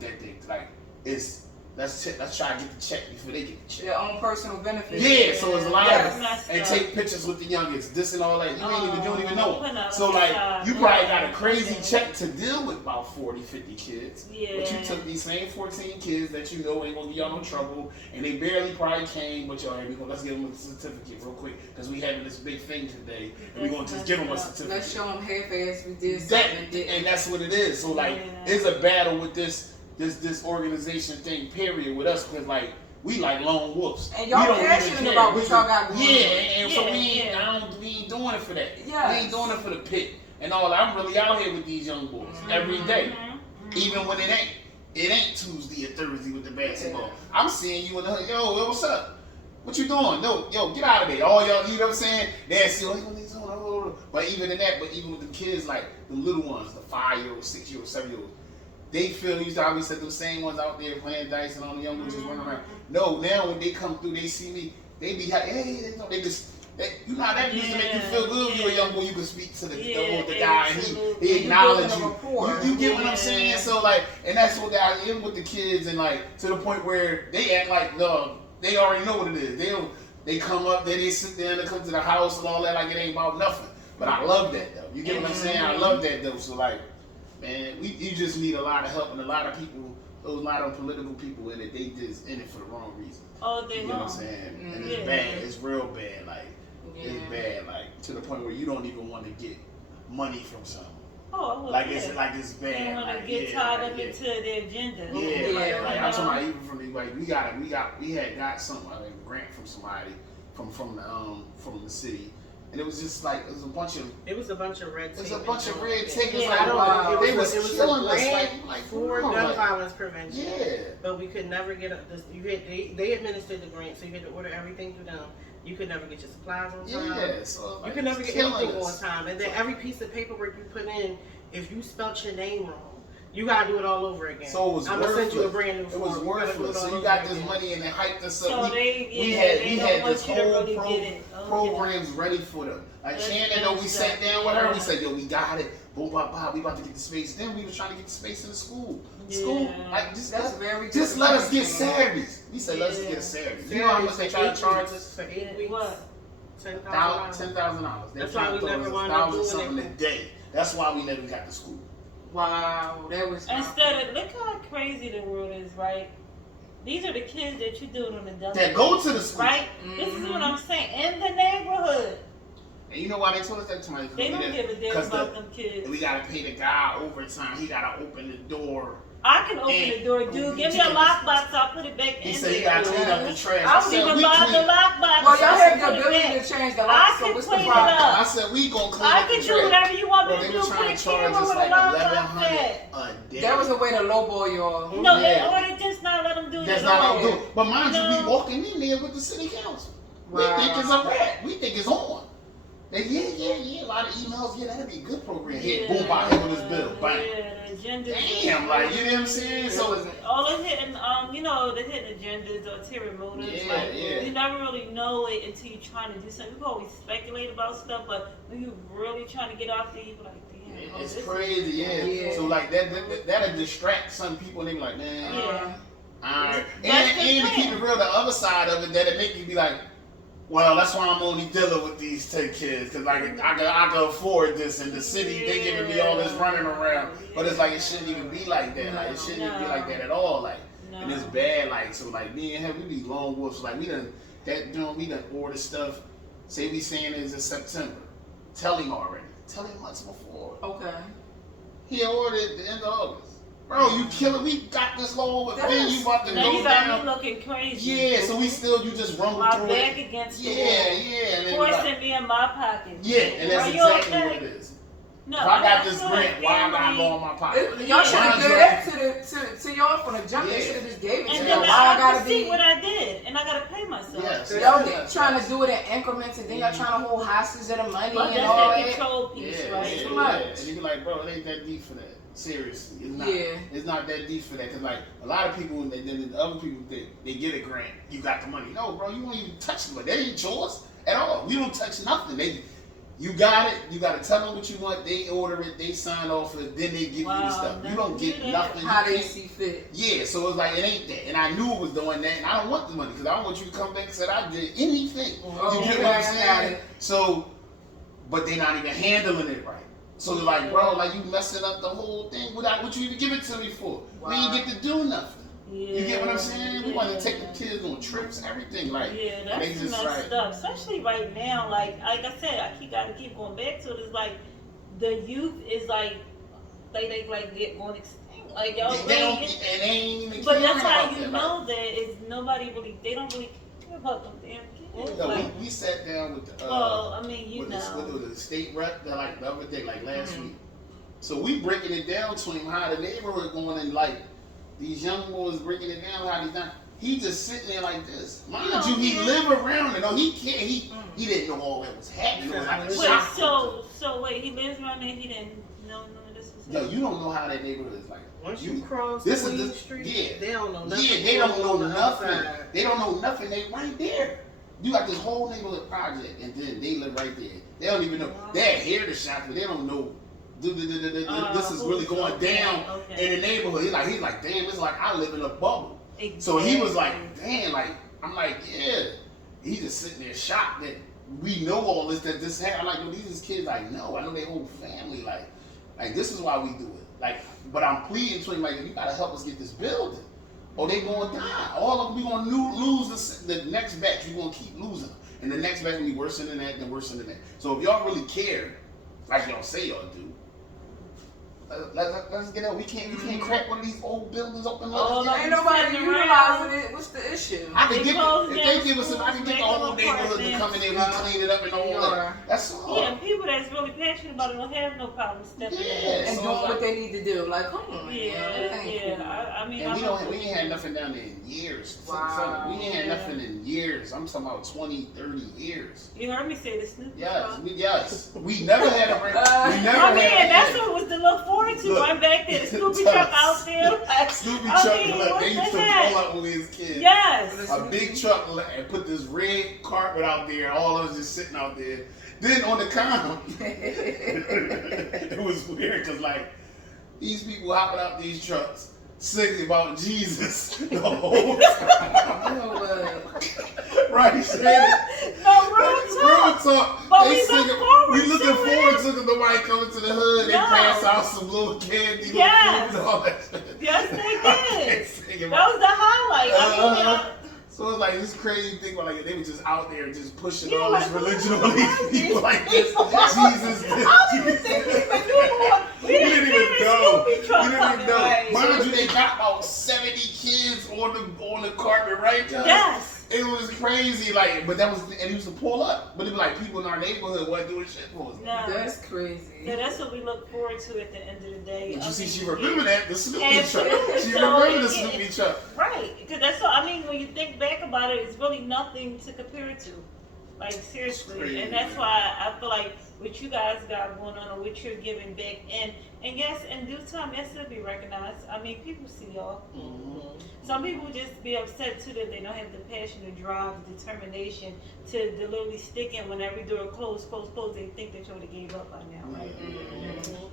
that thing. Like let's try to get the check before they get the check. Their own personal benefit. Yeah, so it's a lot Yes. of Messed and up. take pictures with the youngest, this and all that. You don't even know. putting up So with like that. you probably got a crazy Yeah. check to deal with about 40, 50 kids. Yeah. But you took these same 14 kids that you know ain't gonna give y'all no trouble, and they barely probably came, but y'all, let's give them a certificate real quick, because we having this big thing today, and we're gonna just give them a certificate. Let's show them half-ass we did That, something and didn't. and that's what it is. So like, Yeah. it's a battle with this organization thing. Period. With us, because like we like lone wolves. And y'all We don't even passionate care. about what We y'all got going Yeah, on. and so Yeah, we ain't, yeah. we ain't doing it for that. Yes. We ain't doing it for the pit and all. I'm really out here with these young boys every day, even when it ain't Tuesday or Thursday with the basketball. Yeah. I'm seeing you in the hood. Yo, what's up? What you doing? No, yo, get out of there. All y'all, you know what I'm saying? They're still, but even in that, but even with the kids, like the little ones, the 5-year-old, 6-year-old, 7-year-old, they feel, you always said, those same ones out there playing dice and all the young ones just running around. No, now when they come through, they see me, they be like, hey, they just, you know how that used to make you feel good when you were a young boy, you could speak to the guy and absolutely. he acknowledge building a you. rapport. You get what I'm Yeah. saying? So like, and that's what I am with the kids, and like to the point where they act like they already know what it is. They come up, then they sit there and they come to the house and all that like it ain't about nothing. But I love that though. You get what I'm saying? I love that though. So like, man, you just need a lot of help, and a lot of people, a lot of political people in it, they just in it for the wrong reason. Oh, they You know what I'm wrong. saying? And Yeah. it's bad. It's real bad. Like Yeah. it's bad. Like to the point where you don't even want to get money from something. Oh, well, Like yeah. it's They bad. want to Like, get yeah, tied like, up yeah. into their agenda. Yeah, Yeah. like I'm talking about even from the, like we had got some a grant from somebody from the city, and it was just like it was a bunch of red tape. It was a bunch of red tape. Yeah, Like, I don't know. they was It was killing a us. grant Like for come on, gun like, violence prevention. yeah. But we could never get up. They administered the grant, so you had to order everything through them. You could never get your supplies on time. Yeah, so like, You could never it's get anything killing on us. time. And then every piece of paperwork you put in, if you spelt your name wrong, you gotta do it all over again. So it was I'm gonna send you a worthless. brand new It form. was You gotta do worthless. it all So you over got this again. money and they hyped us So up. they we had don't this want you to whole really get it. Okay. programs ready for them. Like That's Shannon, though, we messed sat up. down with her. We Yeah. said, "Yo, we got it. Boom, bop, bop. We about to get the space." Then we was trying to get the space in the school. School, Yeah. like just That's very just good let us get advice, Saturdays. We said, "Let's Yeah. get a Saturday." You know how much they try to charge us? For 8 weeks. What? $10,000. $10,000. They That's trying why we to throw never us wound up $1,000 doing something a it. day. That's why we never got to school. Wow, that was Instead of, look how crazy the world is, right? These are the kids that you doing on the double. That go to the school. Right? This is what I'm saying. In the neighborhood. And you know why they told us that? Somebody They don't give a damn because about them kids. we gotta pay the guy overtime. He gotta open the door. I can open And- the door, dude. Give me a lockbox. I'll put it back He in said he there. gotta clean up the trash. I don't even buy the lockbox. Well, y'all had the Put it ability back. to change the I lock, so can what's the clean it problem? up. I said we gonna clean I up the can trash. do whatever you want me Bro, to they do. were Put trying a to charge camera us with a like lockbox $1,100 at. a day. That was a way to lowball y'all. No, Yeah. or they just not let them do it That's at not how all. we do it. But mind you, No. we walking in there with the city council. Wow. We think it's a rat. We think it's on. They, yeah. A lot of emails. Yeah, that'd be a good program. Here, boom, bop, here with this bill. Bang. Yeah, the agenda. Damn, like, you know what I'm saying? So, all the hidden, the hidden agendas or ulterior motives. Yeah, like, yeah. you never really know it until you're trying to do something. You can always speculate about stuff, but when you really trying to get off there, you be like, damn. it's this crazy, yeah. Yeah. So, like, that'll distract some people, and they be like, man, Yeah. alright. That's the And to thing. keep it real, the other side of it, that'll make you be like, well, that's why I'm only dealing with these 10 kids, because I can afford this, and the city, they giving me all this running around. But it's like, it shouldn't even be like that. Like, it shouldn't even be like that at all. Like, No. and it's bad. Like, so, like, me and him, we be lone wolves. Like, we done we done order stuff. Say we saying it's in September. Tell him already. Tell him months before. Okay. He ordered at the end of August. Bro, you killing. We got this whole thing. You about to Now go you got down. me looking crazy. Yeah, so you just rumble My through back it. against the Yeah, and then wall. like, Forcing me in my pocket. yeah, and that's Are you exactly okay? what it is. No, If I got this feel grant, why I gotta family- go in my pocket? Y'all should have Mine's given right. that to y'all from the jump. They Yeah. should have just gave it to And y'all. then Why I I gotta can see be? what I did, and I gotta pay myself. Yes. So y'all trying to do it in increments, and then y'all trying to hold hostage of the money But and that's all that that. control piece, Yeah, right? Too yeah, much. yeah. And you be like, bro, it ain't that deep for that. Seriously, it's not. Yeah. It's not that deep for that. Cause like a lot of people, and then the other people think they get a grant. You got the money. No, bro, you won't even touch it. That ain't yours at all. We don't touch nothing. You got it. You got to tell them what you want. They order it. They sign off it. Then they give you the stuff. You don't get nothing. How You they can't- see fit. Yeah, so it's like it ain't that, and I knew it was doing that, and I don't want the money because I don't want you to come back and say I did anything. Oh, You get yeah, what I'm I got saying? it. So, but they not even handling it right. So they're like, bro, like you messing up the whole thing. What you even give it to me for? We ain't get to do nothing. Yeah, You get what I'm saying? We want to yeah. take the kids on trips, everything. Like, Yeah, they that's just messed up. Especially right now, like I said, gotta keep going back to it. It's like the youth is like they get going extinct. Like y'all they don't, really, and they ain't even but caring that's how about you that. know that is nobody really. They don't really care about them damn kids. No, Like, we sat down with the well, I mean, you with know. the state rep like the other day, like last week. So we breaking it down to him how the neighborhood going and like these young boys breaking it down how they done. He just sitting there like this. Mind you, he live around it. No, he can't. He didn't know all that was happening. It was like a Wait, shock. so wait, he lives around there. He didn't know none of this was Yo, happening? you don't know how that neighborhood is like. Once you cross this is Queen the- Street, yeah. they don't know nothing. Yeah, they don't know on the nothing. outside. They don't know nothing. They right there. You got this whole neighborhood project, and then they live right there. They don't even know. They're here to shop, but they don't know. This is really going down in the neighborhood. He's like, damn, it's like I live in a bubble. Exactly. So he was like, damn, like I'm like, yeah. He just sitting there shocked that we know all this, that this happened. I'm like, yo, these kids, I know their whole family. Like this is why we do it. Like, but I'm pleading to him, like, you gotta help us get this building, or they gonna die. All of them, we gonna lose the next batch. We gonna keep losing them, and the next batch gonna be worse than that, then worse than that. So if y'all really care, like y'all say y'all do. Let's get out. We can't crack one of these old buildings open. Oh, Ain't nobody sitting utilizing around. it. What's the issue? I can They get close if down they give us schools, I can get make the whole them neighborhood to come in there, we clean it up and all that. That's all. Yeah, people that's really passionate about it don't have no problem stepping in. Yeah. And So doing it's what like- they need to do. Like, come on, man. Yeah, That ain't yeah. cool. I mean, And we ain't had nothing down there in years. Wow. We ain't had nothing in years. I'm talking about 20, 30 years. You heard me say the Snoopy Yes, truck. we never had a break. We never I mean, had that's what was to look forward to. Look, Right back there, the Snoopy tell truck us. out there. Snoopy I truck, mean, like, what they the used to heck? pull up when we was kids. Yes. A big truck and put this red carpet out there, all of us just sitting out there. Then on the counter, it was weird because like these people hopping out these trucks singing about Jesus the whole time. You know what? Right, Shannon? No, real talk. But we look forward we looking to forward it. to nobody coming to the hood. They No. pass out some little candy, little Yes. food and all that. Yes, they did. Singing That was the highlight. Uh-huh. So it's like this crazy thing where like they were just out there just pushing Yeah, all this like, religion who on are these people like this. people? Jesus, this, I don't even Jesus. think we even knew what. We You didn't didn't even know. Snoopy truck You didn't even coming, know. right? Mind you, they got about 70 kids on the carpet, right? Guys? Yes. It was crazy, like, but that was, and he used to pull up. But it was like people in our neighborhood wasn't doing shit for us. No. That's crazy. Yeah, that's what we look forward to at the end of the day. But I you see, mean, she remember that, the Snoopy truck. Absolutely. She So, remember the yeah, Snoopy truck. Right, because that's all. I mean, when you think back about it, it's really nothing to compare it to. Like seriously, crazy, and that's man. why I feel like what you guys got going on, or what you're giving back, and yes, in due time, that should be recognized. I mean, people see y'all. Some people just be upset too that they don't have the passion, the drive, the determination to literally stick in when every door closed. They think that you would have gave up by now, right?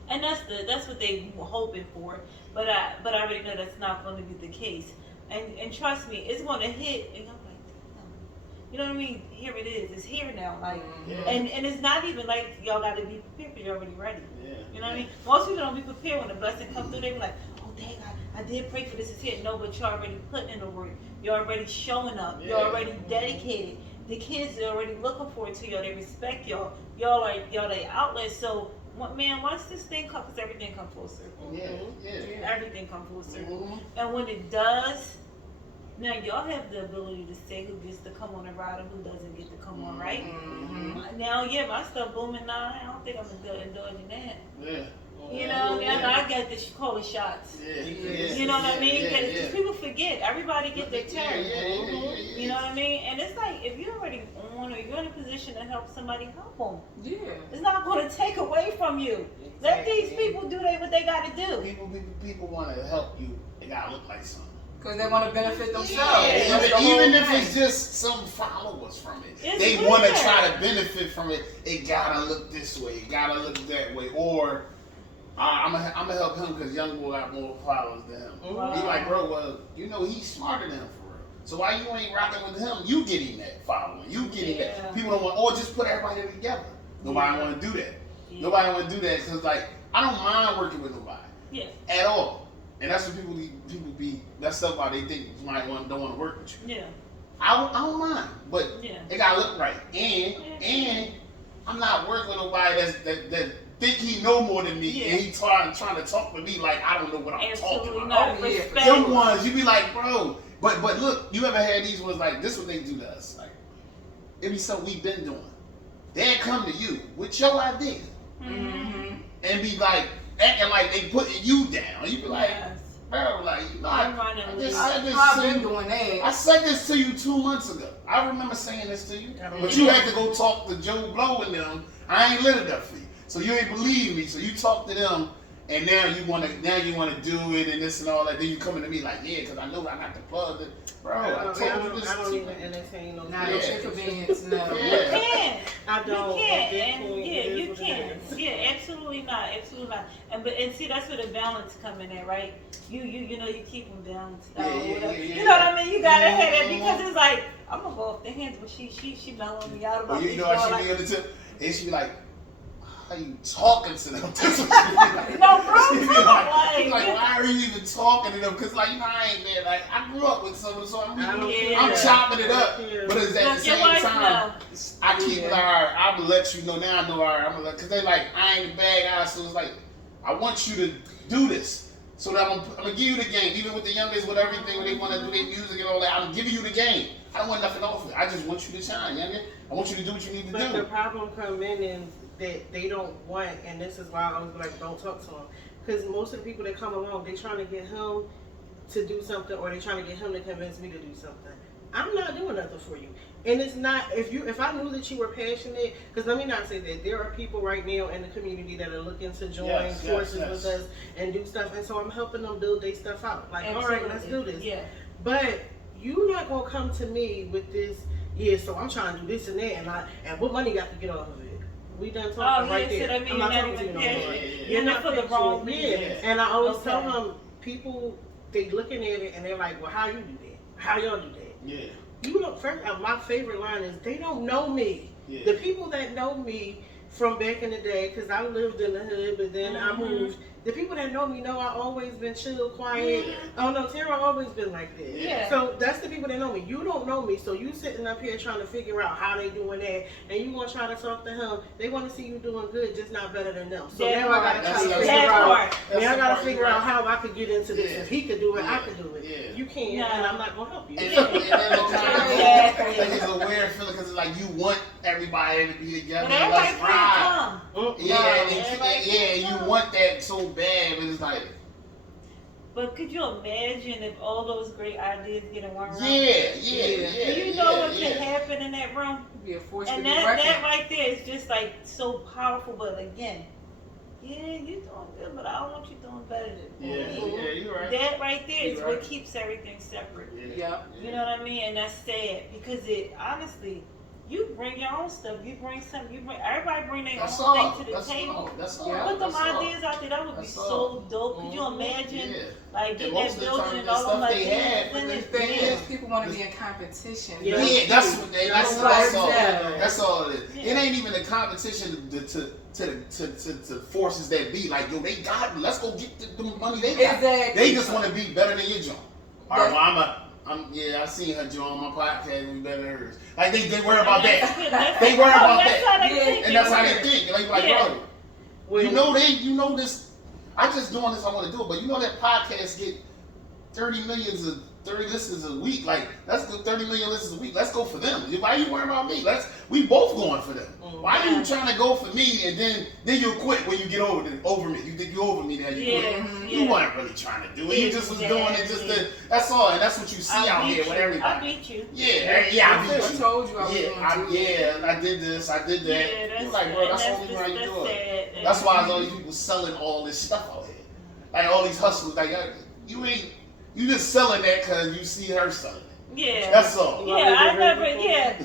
And that's what they were hoping for. But I already know that's not going to be the case. And trust me, it's going to hit. And I'm like, damn. You know what I mean? Here it is. It's here now. Like, and it's not even like y'all got to be prepared because you're already ready. Yeah. You know what I mean? Most people don't be prepared when the blessing comes through. They be like, oh dang, I I did pray for this is here. No, but you're already putting in the work. You're already showing up. You're already dedicated. The kids are already looking forward to y'all. They respect y'all. Y'all they outlet. So, man, once this thing comes, because everything comes full circle. Yeah. Everything comes full circle. Mhm. And when it does, now y'all have the ability to say who gets to come on the ride and who doesn't get to come on, right? Mhm. Now, my stuff booming now. I don't think I'm indulging that. Yeah. You know, now I got the call the shots. Yeah. You know what I mean? Because people forget. Everybody get their turn. Yeah. You know what I mean? And it's like, if you're already on or you're in a position to help somebody, help them. Yeah. It's not going to take away from you. Let these people do what they got to do. People want to help you. They gotta look like something. Because they want to benefit themselves. Yeah. That's the Even whole if thing. it's just some followers from it, It's they good. want to try to benefit from it. It gotta look this way. It gotta look that way. Or I'm gonna help him because young boy got more followers than him. Wow. He like, bro, well, you know he's smarter than him for real. So why you ain't rocking with him? You get him that following. You get him Yeah. that. People don't want. Or just put everybody together. Nobody want to do that. Nobody want to do that because like I don't mind working with nobody Yeah. at all. And that's what people be messed up about. They think you might don't want to work with you. Yeah. I don't mind, but Yeah. it gotta look right. And I'm not working with nobody that think he know more than me Yeah. and he trying to talk to me like I don't know what I'm talking Absolutely about. not. Oh, yeah. Respect. Them ones you be like, bro. But look, you ever had these ones like this? What they do to us? Like it be something we've been doing. They come to you with your idea Mm-hmm. and be like acting like they putting you down. You be like, Yes. bro, like you know, I'm running I with just you. said this I've to been you. doing that. I said this to you 2 months ago. I remember saying this to you. But you had to go talk to Joe Blow and them. I ain't lit it up for you. So you ain't believe me. So you talk to them and now you wanna do it and this and all that. Then you coming to me like, yeah, because I know I got to plug it. Bro, I told you this. I don't even entertain no. Nah, Yeah. it's inconvenience. No. You Yeah. can. I don't. You At can, this and point, yeah, it is you what it can. is. Yeah, absolutely not, and see that's where the balance come in at, right? You know you keep them balanced. Yeah. You know what I mean? You gotta have it because it's like I'm gonna go off the hands, but she mellowing me out about Well, you this. know how like, she be on the tip? And she be like, how you talking to them? That's what she be like. No, bro, She be come like, on, she be like, like- why are you even talking to them? Because, like, you know, I ain't there. Like, I grew up with some, so I'm Yeah. chopping it up. But it's at the Look, your same wife time, know. I keep it, all right, I'm going to let you know now. I know, all right, I'm going to let, because they like, I ain't the bad guy. So it's like, I want you to do this. So that I'm going to give you the game. Even with the youngest, with everything, when they want to do their music and all that, I'm giving you the game. I don't want nothing off it. I just want you to shine, youngin. I want you to do what you need to But do. the problem come in is that they don't want, and this is why I was like, don't talk to him. Because most of the people that come along, they trying to get him to do something, or they trying to get him to convince me to do something. I'm not doing nothing for you. And it's not, if I knew that you were passionate, because let me not say that, there are people right now in the community that are looking to join forces with us and do stuff, and so I'm helping them build their stuff out. Like, all right, let's do this. Yeah. But you not gonna come to me with this, yeah, so I'm trying to do this and that, and what money got to get off of it? We done talking right there. So that means I'm you're not not talking to you even no paying. more. Yeah. You're not for the wrong Yeah, reason. and I always Okay. tell them, people, they looking at it and they're like, well, how you do that? How y'all do that? Yeah. You know, first, my favorite line is, they don't know me. Yeah. The people that know me from back in the day, because I lived in the hood, but then I moved. The people that know me know I always been chill, quiet. Yeah. Oh no, Tara always been like that. Yeah. So that's the people that know me. You don't know me, so you sitting up here trying to figure out how they doing that, and you want to try to talk to him. They want to see you doing good, just not better than them. So That now I part. gotta try to That's figure that out. part. Now I the gotta part figure you out right. how I could get into this. Yeah. If he could do it, I Yeah. could do it. Yeah. You can't, No. and I'm not gonna help you. And then the kind of Exactly. it's a weird feeling because it's like you want everybody to be together. But everybody Let's free to ride. come. Yeah, No, and everybody yeah, free to you come. want that so bad, but it's like, But could you imagine if all those great ideas get in one room? yeah. Do you know what yeah. can happen in that room? Be a force to And be that reckoned. right there is just like so powerful. But again, yeah, you doing good, but I don't want you doing better than me. Yeah, you're right. That right there is You're what right. keeps everything separate. Yeah. You know what I mean? And that's sad because it honestly, you bring your own stuff. You bring something. Everybody bring their That's own all. thing to the That's table. all. That's all. Yeah. Put them That's all. ideas out there. That would be That's so all. dope. Could you imagine, Yeah. like, And get most that of the building time, and the all them stuff they ideas had, in The it? thing Yeah. is, people want to be in competition. Yeah. Yeah, that's what they. That's That's all. exactly. That's all it is. Yeah. It ain't even a competition to forces that be like, yo, they got me. Let's go get the money they got. Exactly. They just want to be better than your joint. All right, well, I seen her joint on my podcast and be better than hers. Like they worry about that. They worry about That's how that. they Yeah. think. And that's how they think. Like, Yeah. bro, When- you know this. I just doing this. I want to do it, but you know that podcast get 30 listens a week. Like, let's go 30 million listens a week. Let's go for them. Why are you worrying about me? We both going for them. Why are you trying to go for me and then you'll quit when you get over me? You think you over me now? You quit. You weren't really trying to do it. You just was doing it just to. That's all, and that's what you see out here with I everybody. beat you. Yeah, I beat I you. told you I was going to. I did this, I did that. Yeah, that's You're like, bro, that's sad. the only way you do it. Sad. That's why all these people selling all this stuff out here. Like all these hustlers, like you just selling that because you see her selling it. Yeah. That's all. Yeah, I never. Yeah.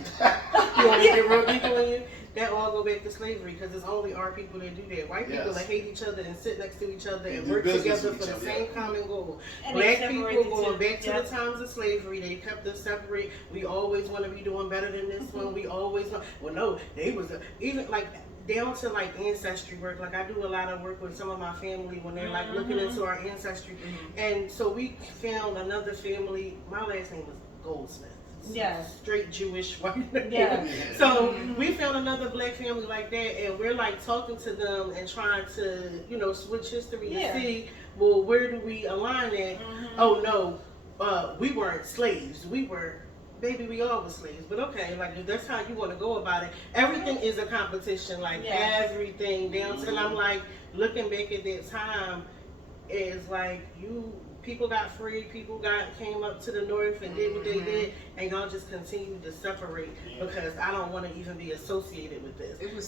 You want to get real deep on you? That all go back to slavery because it's only our people that do that. White people Yes. that hate each other and sit next to each other and do work business together with for each the other, same common goal. And Black they people separate the going two. back to Yep. the times of slavery, they kept us separate. We always want to be doing better than this one. We always want. Well, no, they was even like down to like ancestry work. Like I do a lot of work with some of my family when they're like looking into our ancestry, and so we found another family. My last name was Goldsmith. Yes. Straight Jewish white name. Yeah. So we found another black family like that, and we're like talking to them and trying to, switch history Yeah. to see, well, where do we align at? Oh no, we weren't slaves. We were, baby, we all were slaves. But okay, like if that's how you want to go about it. Everything is a competition, like Yes. everything down to. And I'm like looking back at that time, is like people got free, people came up to the north and did what they did, and y'all just continue to separate because I don't want to even be associated with this. It was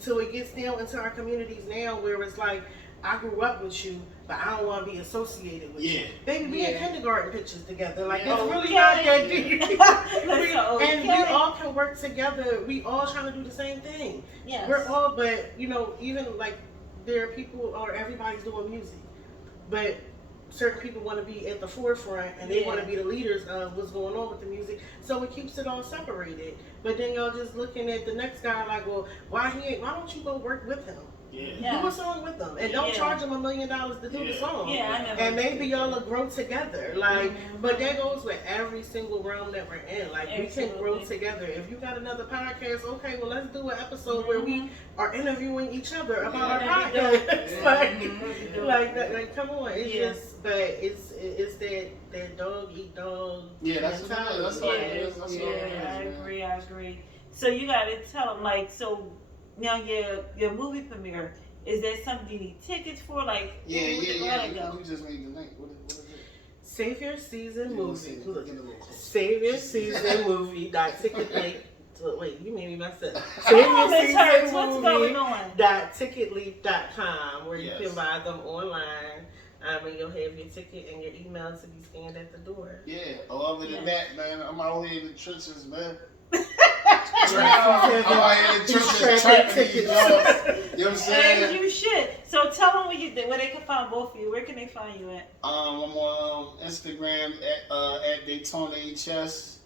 So it gets down into our communities now where it's like, I grew up with you, but I don't want to be associated with you. Baby, we in kindergarten pictures together. Like, it's really not that deep. And we all can work together. We all trying to do the same thing. Yes. We're all, but, even like there are people, or everybody's doing music, but certain people want to be at the forefront and they want to be the leaders of what's going on with the music, so it keeps it all separated. But then y'all just looking at the next guy like, well, why don't you go work with him? Yeah. Do a song with them and don't charge them $1 million to do the song. Yeah, I know. And maybe y'all will grow together. Like, but that goes with every single realm that we're in. Like, we can grow together. If you got another podcast, okay, well, let's do an episode where we are interviewing each other about our podcast. like, come on, it's just, but it's that dog eat dog. Yeah, that's what it is. That's all it is. That's all it is. I agree. So you got to tell them, like, so now your movie premiere, is that something you need tickets for? Like, Yeah. where to go? You just made the name. What is it? Save your season movie. Get a little closer. Save your season movie. Ticketleap. Wait, you made me mess up. Come on, Miss Hurts, what's going on? Ticketleap.com, where you can buy them online. And you'll have your ticket and your email to be scanned at the door. Yeah. Other than that, man, I'm out here in the trenches, man. I'm out here in the trenches trapping these jobs. You know what I'm saying? And you should. So tell them where they can find both of you. Where can they find you at? I'm on Instagram at Daytona HS,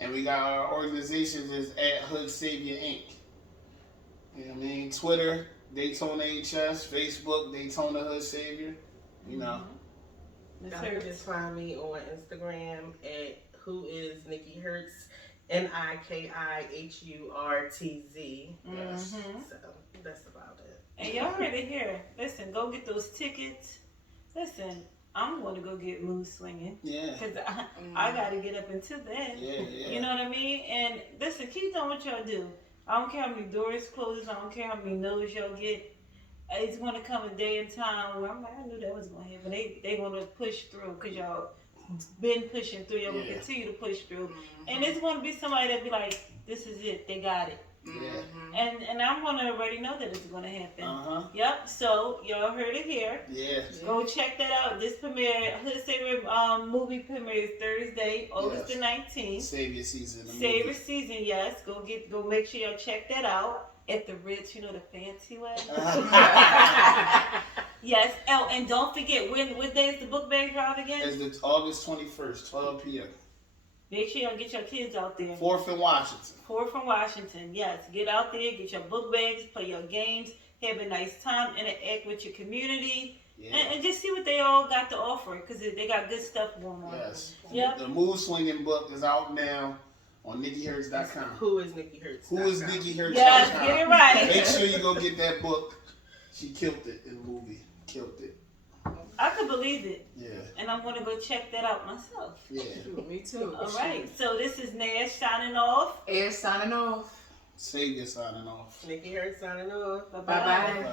and we got our organization is at Hood Savior Inc. You know what I mean? Twitter, Daytona HS, Facebook, Daytona Hood Savior. You know. You can just find me on Instagram at Who Is Nikki Hertz, NIKIHURTZ. Yes. So that's about it. And y'all heard it here. Listen, go get those tickets. Listen, I'm going to go get Mood Swinging. Yeah. Because I got to get up until then. Yeah. You know what I mean? And listen, keep doing what y'all do. I don't care how many doors closes. I don't care how many no's y'all get. It's going to come a day and time where I'm like, I knew that was going to happen. They going to push through because y'all been pushing through. Y'all will continue to push through. And it's going to be somebody that be like, this is it. They got it. Yeah. and I'm gonna already know that it's gonna happen. Uh-huh. Yep. So y'all heard it here. Yeah. Go check that out. This premiere, Hood Savior movie premieres Thursday, August the 19th. Savior season. Savior season, yes. Go make sure y'all check that out at the Ritz. You know, the fancy way. Yes. Oh, and don't forget what day is the book bag drive again? It's August 21st, 12 p.m. Make sure y'all get your kids out there. 4th in Washington. 4th from Washington, yes. Get out there, get your book bags, play your games, have a nice time, interact with your community, and just see what they all got to offer, because they got good stuff going on. Yes. Yep. The Mood Swinging book is out now on NikkiHurts.com. Who is Nikki Hurts? Who is NikkiHurts.com? Yes, get it right. Make sure you go get that book. She killed it in the movie. Killed it. I could believe it. Yeah. And I'm going to go check that out myself. Yeah. Me too. All right. So this is Nash signing off. Air signing off. Savior signing off. Nikki Hurts signing off. Bye-bye. Bye bye.